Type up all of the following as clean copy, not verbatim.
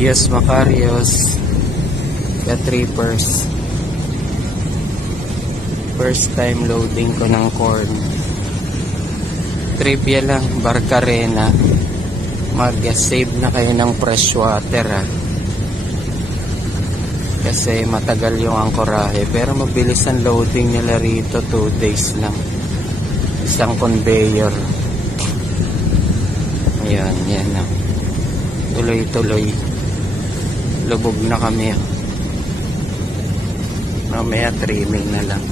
Yes, Macarios, Ka-trippers. First time loading ko ng corn. Trivia lang, Barcarena, mag-save na kayo ng fresh water kasi matagal yung angkorahe, pero mabilis ang loading nila rito. 2 days lang, isang conveyor. Ayan, yan na, tuloy-tuloy. Lubog na kami. Mamaya trimming na lang.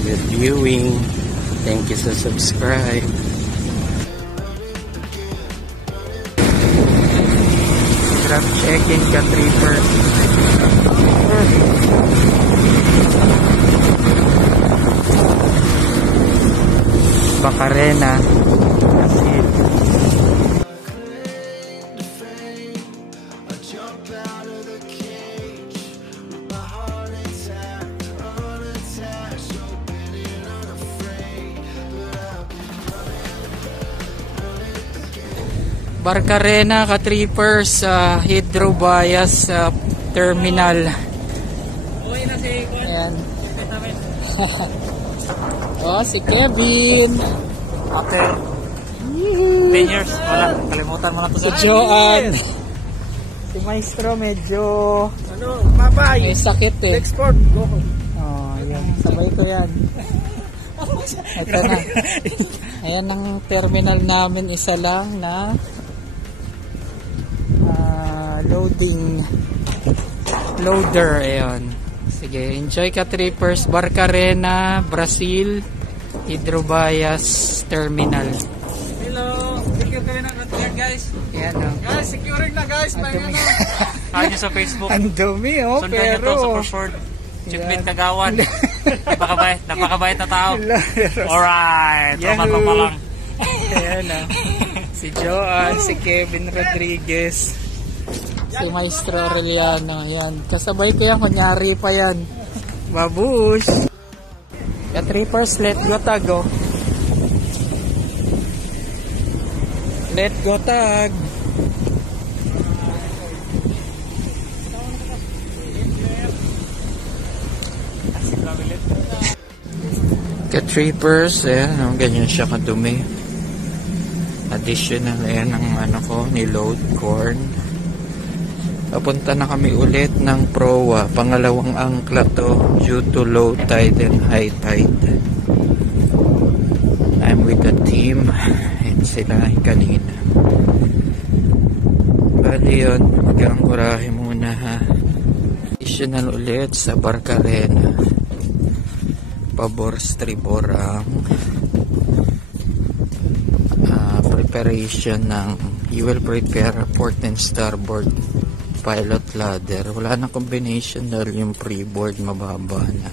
Good viewing. Thank you sa subscribe. Grab check-in Ka-trippers. Barcarena. Barcarena, Ka-trippers, Hydrobias Terminal. Ayan. Oh, si Kevin. After 10 years, wala. Kalimutan mo na to Si Joan. Si Maestro medyo babay. may sakit Export. Go. Oh, yan. Sabay ko yan. Ito na. Ayan ang terminal namin. Isa lang na loading loader. Ayan. Sige, enjoy Ka-trippers. Barcarena, Brazil, Hydrobias Terminal. Hello. Secure ka rin na guys. Ayan o. Guys, securing na guys. Ano sa Facebook. Ang dumi oh, Sundan nyo to sa Preferred Chipmate Kagawan. Napakabait na tao. Alright. Salamat pa lang. Ayan o. Si Joan, si Kevin Rodriguez, si Maestro Aureliano. Yan. Kasabay ko yan. Kunyari pa yan. Babush! Ka-trippers, let go tag oh. Let go tag. Ka-trippers, ayan. Ganyan siya kadumi. Additional, ayan ang ano ko, niload corn. Papunta na kami ulit ng Proa. Pangalawang angkla to due to low tide and high tide. I'm with the team and sila ay kanina. Bali yun, mag-angkorahe muna ha. Additional ulit sa Barcarena. Pabor Stribor ang preparation ng you will prepare port and starboard pilot ladder. Wala na combination dahil yung freeboard mababa na.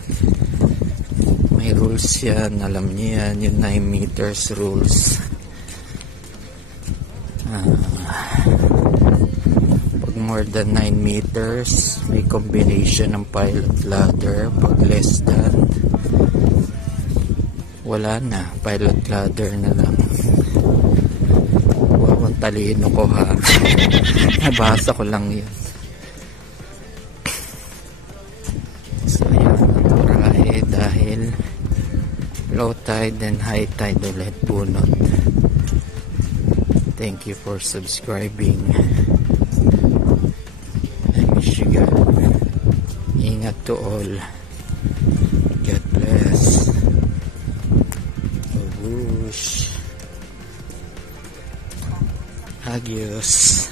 May rules yan, alam niyo yan, yung 9 meters rules. Pag more than 9 meters may combination ng pilot ladder. Pag less than, wala na, pilot ladder na lang. Wow, ang talino ko ha. Nabasa ko lang yun. So yan, angkorahe dahil low tide and high tide ulit bunot. Thank you for subscribing. I miss you guys. Ingat to all. God bless. Babush. Adios.